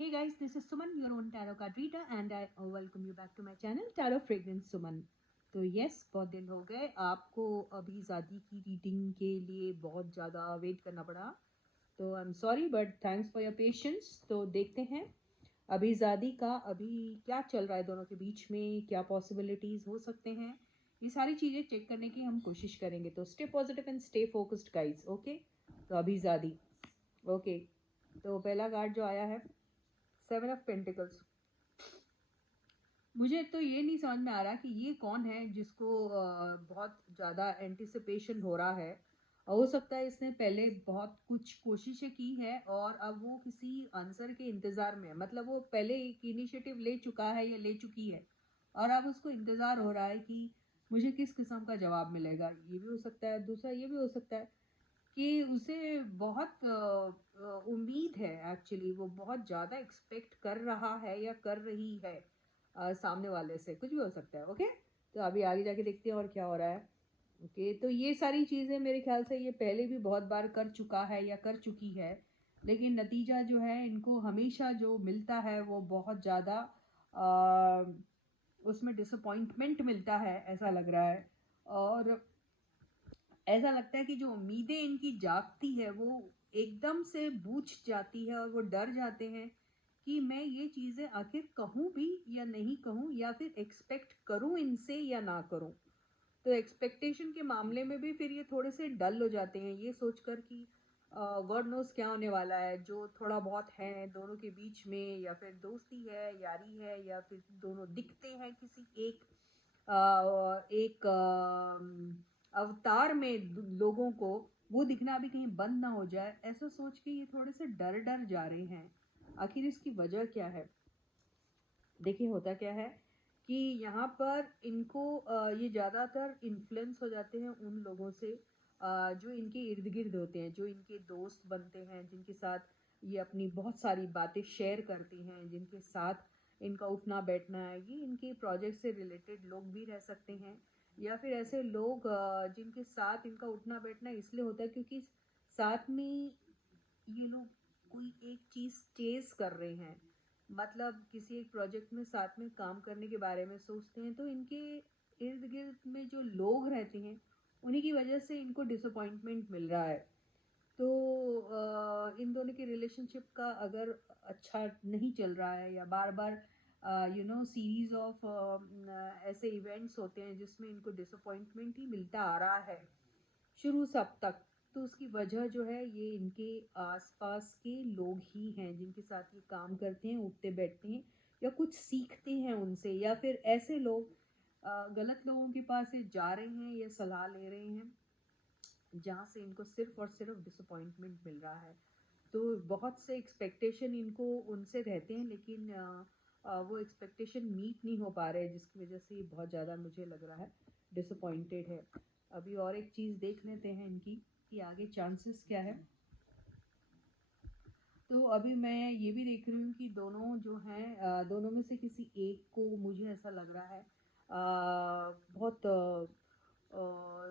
Hey guys, this is Suman, your own tarot card reader, and I welcome you back to my channel Tarot Fragrance Suman. तो yes, बहुत दिन हो गए आपको अभी ज़ादी की रीडिंग के लिए बहुत ज़्यादा वेट करना पड़ा, तो I am sorry but thanks for your patience. तो देखते हैं अभी ज़ादी का अभी क्या चल रहा है, दोनों के बीच में क्या पॉसिबिलिटीज़ हो सकते हैं, ये सारी चीज़ें चेक करने की हम कोशिश करेंगे। तो stay positive and stay focused guys, okay. तो अभी ज़ादी ओके। तो पहला कार्ड जो आया है 7 ऑफ पेंटिकल्स। मुझे तो ये नहीं समझ में आ रहा कि ये कौन है जिसको बहुत ज़्यादा एंटिसिपेशन हो रहा है। हो सकता है इसने पहले बहुत कुछ कोशिशें की है और अब वो किसी आंसर के इंतज़ार में है, मतलब वो पहले एक इनिशिएटिव ले चुका है या ले चुकी है और अब उसको इंतज़ार हो रहा है कि मुझे किस किस्म का जवाब मिलेगा। ये भी हो सकता है। दूसरा ये भी हो सकता है कि उसे बहुत उम्मीद है, एक्चुअली वो बहुत ज़्यादा एक्सपेक्ट कर रहा है या कर रही है सामने वाले से, कुछ भी हो सकता है। ओके, तो अभी आगे जाके देखते हैं और क्या हो रहा है। ओके, तो ये सारी चीज़ें मेरे ख्याल से ये पहले भी बहुत बार कर चुका है या कर चुकी है, लेकिन नतीजा जो है इनको हमेशा जो मिलता है वो बहुत ज़्यादा उसमें डिसअपॉइंटमेंट मिलता है, ऐसा लग रहा है। और ऐसा लगता है कि जो उम्मीदें इनकी जागती है वो एकदम से बूझ जाती है और वो डर जाते हैं कि मैं ये चीज़ें आखिर कहूँ भी या नहीं कहूँ, या फिर एक्सपेक्ट करूँ इनसे या ना करूँ। तो एक्सपेक्टेशन के मामले में भी फिर ये थोड़े से डल हो जाते हैं, ये सोचकर कि गॉड नोस क्या होने वाला है। जो थोड़ा बहुत है दोनों के बीच में, या फिर दोस्ती है, यारी है, या फिर दोनों दिखते हैं किसी एक अवतार में लोगों को, वो दिखना भी कहीं बंद ना हो जाए, ऐसा सोच के ये थोड़े से डर डर जा रहे हैं। आखिर इसकी वजह क्या है? देखिए होता क्या है कि यहाँ पर इनको ये ज़्यादातर इन्फ्लुएंस हो जाते हैं उन लोगों से जो इनके इर्द गिर्द होते हैं, जो इनके दोस्त बनते हैं, जिनके साथ ये अपनी बहुत सारी बातें शेयर करती हैं, जिनके साथ इनका उठना बैठना है। ये इनके प्रोजेक्ट से रिलेटेड लोग भी रह सकते हैं, या फिर ऐसे लोग जिनके साथ इनका उठना बैठना इसलिए होता है क्योंकि साथ में ये लोग कोई एक चीज़ चेज़ कर रहे हैं, मतलब किसी एक प्रोजेक्ट में साथ में काम करने के बारे में सोचते हैं। तो इनके इर्द गिर्द में जो लोग रहते हैं उन्हीं की वजह से इनको डिसअपॉइंटमेंट मिल रहा है। तो इन दोनों के रिलेशनशिप का अगर अच्छा नहीं चल रहा है, या बार बार सीरीज ऑफ ऐसे इवेंट्स होते हैं जिसमें इनको डिसअपॉइंटमेंट ही मिलता आ रहा है शुरू से अब तक, तो उसकी वजह जो है ये इनके आसपास के लोग ही हैं जिनके साथ ये काम करते हैं, उठते बैठते हैं या कुछ सीखते हैं उनसे, या फिर ऐसे लोग गलत लोगों के पास से जा रहे हैं या सलाह ले रहे हैं जहाँ से इनको सिर्फ और सिर्फ डिसअपॉइंटमेंट मिल रहा है। तो बहुत से एक्सपेक्टेशन इनको उनसे रहते हैं, लेकिन वो एक्सपेक्टेशन मीट नहीं हो पा रहे हैं, जिसकी वजह से ये बहुत ज़्यादा मुझे लग रहा है डिसअपॉइंटेड है। अभी और एक चीज़ देख लेते हैं इनकी कि आगे चांसेस क्या है। तो अभी मैं ये भी देख रही हूँ कि दोनों जो हैं दोनों में से किसी एक को मुझे ऐसा लग रहा है बहुत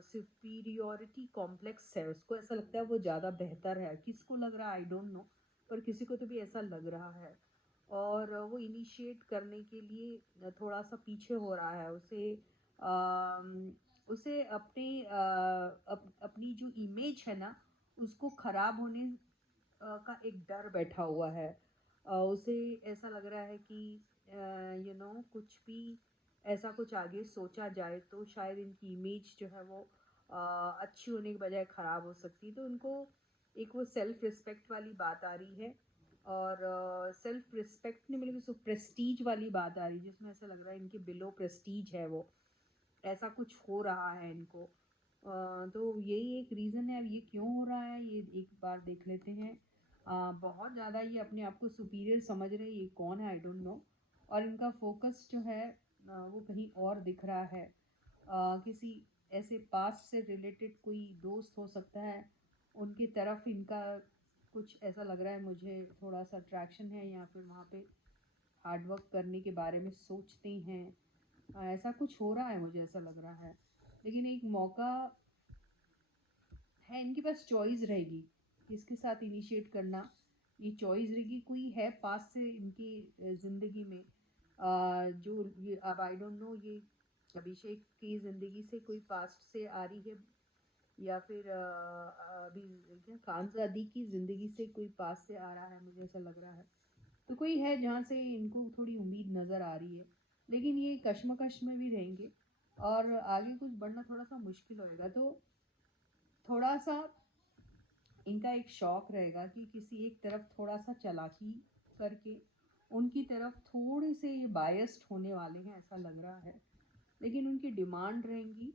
सुपीरियोरिटी कॉम्प्लेक्स है, उसको ऐसा लगता है वो ज़्यादा बेहतर है। किसको लग रहा है आई डोंट नो, पर किसी को तो भी ऐसा लग रहा है। और वो इनिशिएट करने के लिए थोड़ा सा पीछे हो रहा है। उसे अपनी जो इमेज है ना, उसको ख़राब होने का एक डर बैठा हुआ है। उसे ऐसा लग रहा है कि कुछ भी ऐसा कुछ आगे सोचा जाए तो शायद इनकी इमेज जो है वो अच्छी होने के बजाय ख़राब हो सकती है। तो उनको एक वो सेल्फ रिस्पेक्ट वाली बात आ रही है, और सेल्फ रिस्पेक्ट नहीं मिलेगी, सो प्रेस्टीज वाली बात आ रही है, जिसमें ऐसा लग रहा है इनके बिलो प्रेस्टीज है वो, ऐसा कुछ हो रहा है इनको। तो यही एक रीज़न है। अब ये क्यों हो रहा है ये एक बार देख लेते हैं। बहुत ज़्यादा ये अपने आप को सुपीरियर समझ रहे हैं, ये कौन है आई डोंट नो। और इनका फोकस जो है वो कहीं और दिख रहा है। किसी ऐसे पास्ट से रिलेटेड कोई दोस्त हो सकता है, उनकी तरफ इनका कुछ ऐसा लग रहा है मुझे, थोड़ा सा अट्रैक्शन है, या फिर वहाँ पे हार्ड वर्क करने के बारे में सोचते हैं। ऐसा कुछ हो रहा है, मुझे ऐसा लग रहा है। लेकिन एक मौका है इनके पास, चॉइस रहेगी किसके साथ इनिशिएट करना, ये चॉइस रहेगी, कोई है पास से इनकी ज़िंदगी में जो ये, अब आई डोंट नो ये अभिषेक की ज़िंदगी से कोई पास्ट से आ रही है या फिर अभी क्या खानज़ादी की ज़िंदगी से कोई पास से आ रहा है, मुझे ऐसा लग रहा है। तो कोई है जहाँ से इनको थोड़ी उम्मीद नज़र आ रही है, लेकिन ये कश्मकश में भी रहेंगे और आगे कुछ बढ़ना थोड़ा सा मुश्किल होएगा। तो थोड़ा सा इनका एक शौक रहेगा कि किसी एक तरफ थोड़ा सा चालाकी करके उनकी तरफ थोड़े से ये बायस्ड होने वाले हैं, ऐसा लग रहा है। लेकिन उनकी डिमांड रहेंगी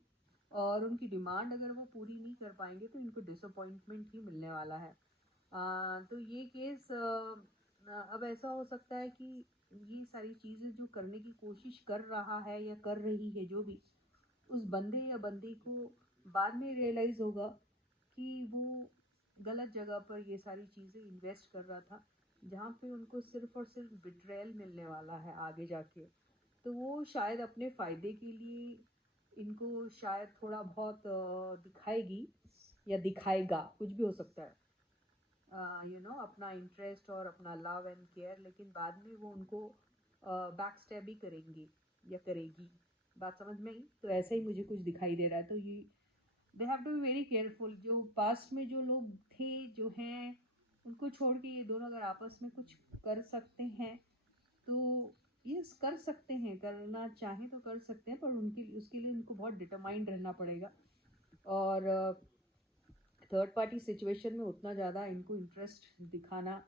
और उनकी डिमांड अगर वो पूरी नहीं कर पाएंगे तो इनको डिसअपॉइंटमेंट ही मिलने वाला है। तो ये केस अब ऐसा हो सकता है कि ये सारी चीज़ें जो करने की कोशिश कर रहा है या कर रही है जो भी, उस बंदे या बंदी को बाद में रियलाइज़ होगा कि वो गलत जगह पर ये सारी चीज़ें इन्वेस्ट कर रहा था, जहाँ पे उनको सिर्फ़ और सिर्फ बिट्रेयल मिलने वाला है आगे जाके। तो वो शायद अपने फ़ायदे के लिए इनको शायद थोड़ा बहुत दिखाएगी या दिखाएगा, कुछ भी हो सकता है। अपना इंटरेस्ट और अपना लव एंड केयर, लेकिन बाद में वो उनको बैक स्टैब ही करेंगे या करेगी। बात समझ में आई? तो ऐसा ही मुझे कुछ दिखाई दे रहा है। तो ये they have to be very careful. जो पास्ट में जो लोग थे जो हैं उनको छोड़ के ये दोनों अगर आपस में कुछ कर सकते हैं तो ये कर सकते हैं, करना चाहें तो कर सकते हैं, पर उनके उसके लिए उनको बहुत डिटरमाइंड रहना पड़ेगा। और थर्ड पार्टी सिचुएशन में उतना ज़्यादा इनको इंटरेस्ट दिखाना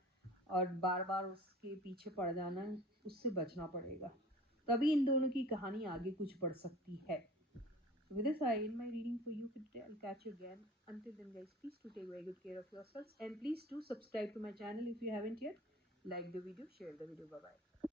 और बार बार उसके पीछे पड़ जाना, उससे बचना पड़ेगा। तभी इन दोनों की कहानी आगे कुछ बढ़ सकती है। So with this, I end my reading for you for today. I'll catch you again. Until then, guys, please do take very good care of yourselves and please do subscribe to my channel if you haven't yet. Like the video, share the video. Bye bye.